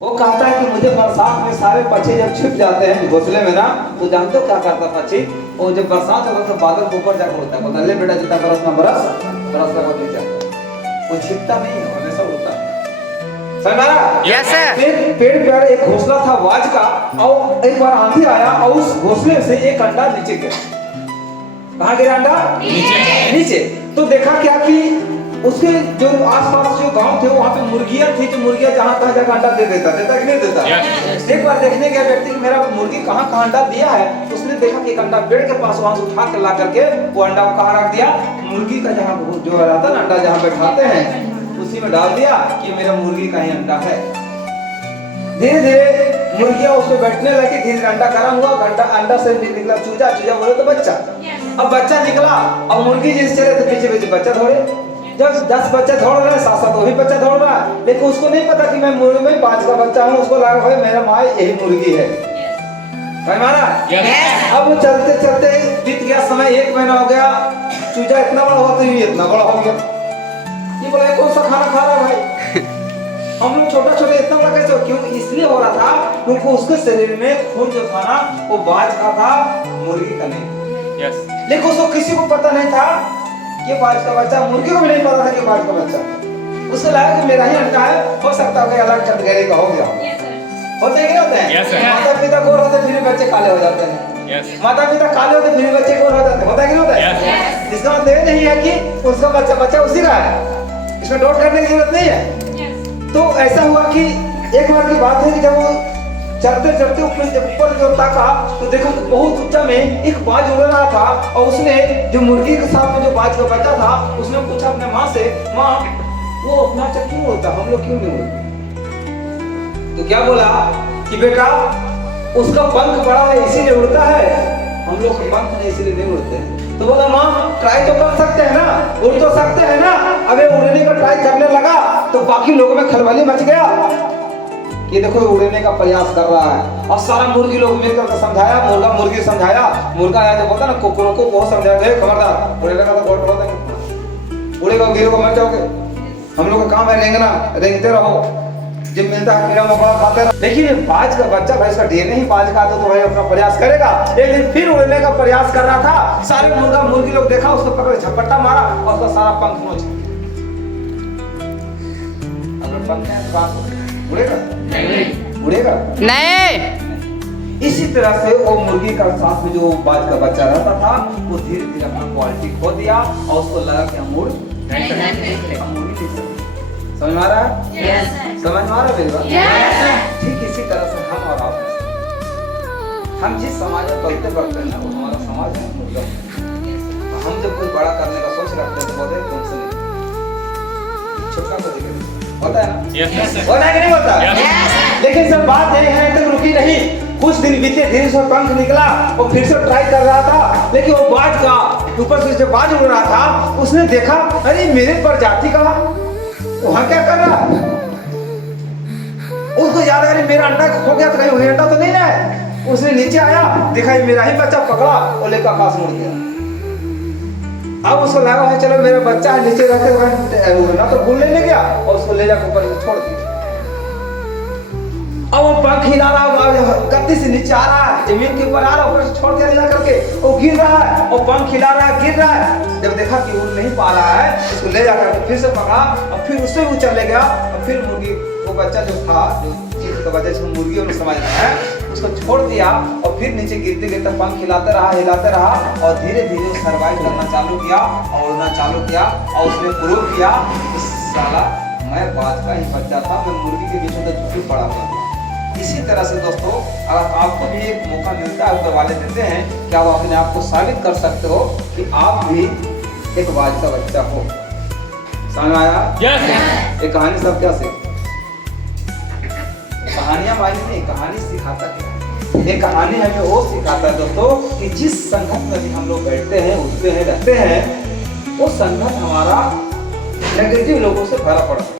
वो कहता है कि मुझे बरसात में सारे पक्षी जब छिप जाते हैं घोंसले में ना, तो जानते हो क्या करता पक्षी? और जब बरसात होता है तो बादल के ऊपर जाकर होता है, बोलता ले बेटा जितना बरस ना बरस बरस लगा नीचे। वो छिपता नहीं है, हमेशा उड़ता है। समझा? Yes sir. फिर पेड़ पे एक घोंसला था बाज का, और एक बार आंधी आया और उस घोंसले से एक अंडा नीचे गिरा। कहाँ गिरा अंडा? नीचे। तो देखा क्या कि उसके जो आसपास जो गांव थे वहां पे मुर्गियां थी, जो मुर्गियां जहां तहां जाकर अंडा दे देता कि नहीं देता? एक बार देखने गया व्यक्ति कि मेरा मुर्गी कहां अंडा दिया है, उसने देखा कि एक अंडा पेड़ के पास वहां से उठा के ला करके वो अंडा को कहां रख दिया? मुर्गी का जहां जो रहता ना अंडा जहां बैठाते हैं उसी में डाल दिया कि मेरा मुर्गी का ही अंडा है। धीरे धीरे मुर्गियां उस पर बैठने लगी, धीरे अंडा गर्म हुआ, अंडा से निकला चूजा, चूजा बोले तो बच्चा। अब बच्चा निकला और मुर्गी जिस चले थे पीछे पीछे बच्चा दौड़े। जब 10 बच्चे दौड़ रहे हैं, साथ साथ वही बच्चा दौड़ रहा है, लेकिन उसको नहीं पता कि मैं मुर्गी में 5 का बच्चा हूँ। उसको लगा भाई मेरा माँ यही मुर्गी है। भाई माना? अब वो चलते चलते बीत गया समय, 1 महीना हो गया, चूजा इतना बड़ा हुआ तो ये इतना बड़ा हो गया। ये बोला कौन सा खाना खा रहा भाई? हम लोग छोटा छोटा इतना बड़ा कैसे? क्यों? इसलिए हो रहा था क्योंकि उसके शरीर में खून जो था ना वो बाज का था, मुर्गी का नहीं। लेकिन उसको किसी को पता नहीं था कि बाज का बच्चा, मुर्गी को भी नहीं पता था कि बाज का बच्चा। उसको लगा कि मेरा ही अंडा है, हो सकता है अलग कैटेगरी का हो गया। होते हैं होते हैं? माता पिता गोर होते फिर बच्चे काले हो जाते हैं। माता पिता काले होते फिर बच्चे गोर हो जाते हैं। होता है कि नहीं होता है? इसका मतलब नहीं है कि उसका बच्चा उसी का है, इसमें डाउट करने की जरूरत नहीं है। तो ऐसा हुआ कि एक बार की बात है कि जब वो चलते चलते ऊपर जो ताका तो देखो बहुत ऊंचा में एक बाज उड़ रहा था, और उसने जो मुर्गी के साथ में जो बाज का बच्चा था उसने पूछा अपने माँ से, माँ वो अपना बच्चा क्यों उड़ता, हम लोग क्यों नहीं उड़ते? तो क्या बोला कि बेटा उसका पंख बड़ा है इसीलिए उड़ता है, हम लोग का पंख नहीं इसीलिए नहीं उड़ते। तो बोला माँ ट्राई तो कर सकते हैं ना, उड़ तो सकते हैं ना। अबे उड़ने का ट्राई करने लगा तो बाकी लोगों में खलबली मच गया कि देखो उड़ने का प्रयास कर रहा है। और सारा मुर्गी लोग मिलकर समझाया, मुर्गा मुर्गी समझाया, मुर्गा आया जब बोलता ना कुकुरों को बहुत समझाया, खबरदार उड़ेगा तो बहुत बड़ा देंगे, उड़ेगा गिरोगा मर जाओगे, हम लोग का काम है रेंगना, रेंगते रहो, जब मिलता है कीड़ा मकोड़ा खाते रहो। लेकिन बाज का बच्चा भाई इसका डीएनए ही बाज का, तो भाई अपना प्रयास करेगा। एक दिन फिर उड़ने का प्रयास कर रहा था, सारे मुर्गा मुर्गी लोग देखा, उसको पकड़ झपट्टा मारा और उसका सारा पंख नोच दिया। अगर पंख है तो बात उड़ेगा नहीं, उड़ेगा नहीं। इसी तरह से वो मुर्गी का साथ में जो बाज का बच्चा रहता था वो धीरे धीरे अपना क्वालिटी खो दिया और उसको लगा कि हम उड़ नहीं सकते। समझ में आ रहा है? समझ में आ रहा है मेरी बात? ठीक इसी तरह से हम और आप, हम जिस समाज में पलते बढ़ते हैं ना वो हमारा समाज है मुर्गा। हम जब कुछ बड़ा करने का सोच रखते हैं तो बोलते हैं तुमसे नहीं, छोटा को देखें, होता है ना? होता है कि नहीं होता? लेकिन सब बात नहीं है तक रुकी नहीं, कुछ दिन बीते, धीरे से पंख निकला और फिर से ट्राई कर रहा था, लेकिन वो बाज का ऊपर से जब बाज उड़ रहा था उसने देखा अरे मेरे प्रजाति का वहां क्या कर रहा है? उसको याद आया मेरा अंडा खो गया तो कहीं वही अंडा तो नहीं है। उसने नीचे आया, देखा ये मेरा ही बच्चा, पकड़ा और लेकर पास मुड़ गया। अब उसको लगा है चलो मेरा बच्चा है, नीचे रहते ना तो भूल लेने गया और उसको ले जाकर ऊपर छोड़ दिया। अब वो पंख हिला रहा, गद्दी से नीचे आ रहा है, जमीन के ऊपर आ रहा है, ऊपर से छोड़ के ले जा करके वो गिर रहा है और पंख हिला रहा है, गिर रहा है। जब देखा कि उड़ नहीं पा रहा है, उसको ले जाकर फिर से पकड़ा और फिर उससे भी चले गया और फिर मुर्गी वो बच्चा जो था, जो चीज का बच्चा जिसको मुर्गी और समझ रहा है, उसको छोड़ दिया और फिर नीचे गिरते गिरते पंख हिलाते रहा और धीरे धीरे सर्वाइव करना चालू किया और उड़ना चालू किया और उसने प्रूव किया कि साला मैं बाज का ही बच्चा था, मैं मुर्गी के बीच में तो झूठी पड़ा हुआ था। इसी तरह से दोस्तों अगर आपको भी एक मौका मिलता है, ऊपर वाले देते हैं, क्या वो अपने आप को साबित कर सकते हो कि आप भी एक बाज का बच्चा हो। समझ में आया? ये कहानी सब क्या सीख, कहानियां मानी नहीं, कहानी सिखाता क्या? ये कहानी हमें वो सिखाता है दोस्तों कि जिस संगत में भी हम लोग बैठते हैं, उठते हैं, रहते हैं, वो संगत हमारा नेगेटिव लोगों से भरा पड़ा है।